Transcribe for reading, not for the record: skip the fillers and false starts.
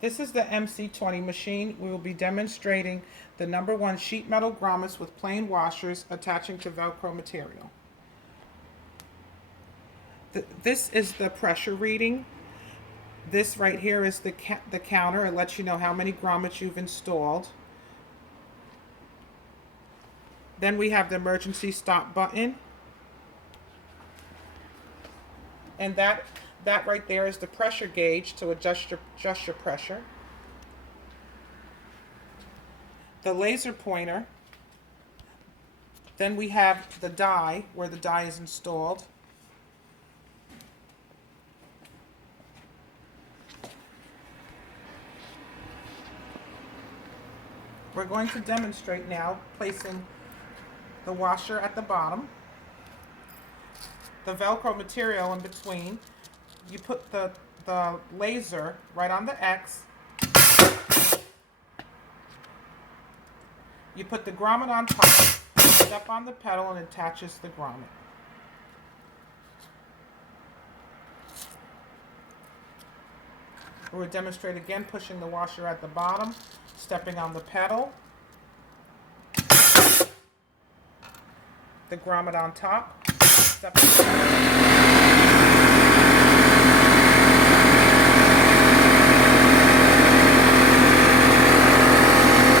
This is the MC-20 machine. We will be demonstrating the #1 sheet metal grommets with plain washers attaching to Velcro material. This is the pressure reading. This right here is the counter. It lets you know how many grommets you've installed. Then we have the emergency stop button. And that right there is the pressure gauge to adjust your pressure. The laser pointer. Then we have the die, where the die is installed. We're going to demonstrate now placing the washer at the bottom, the Velcro material in between. You put the laser right on the X. You put the grommet on top, step on the pedal, and it attaches the grommet. We'll demonstrate again, pushing the washer at the bottom, stepping on the pedal, the grommet on top, stepping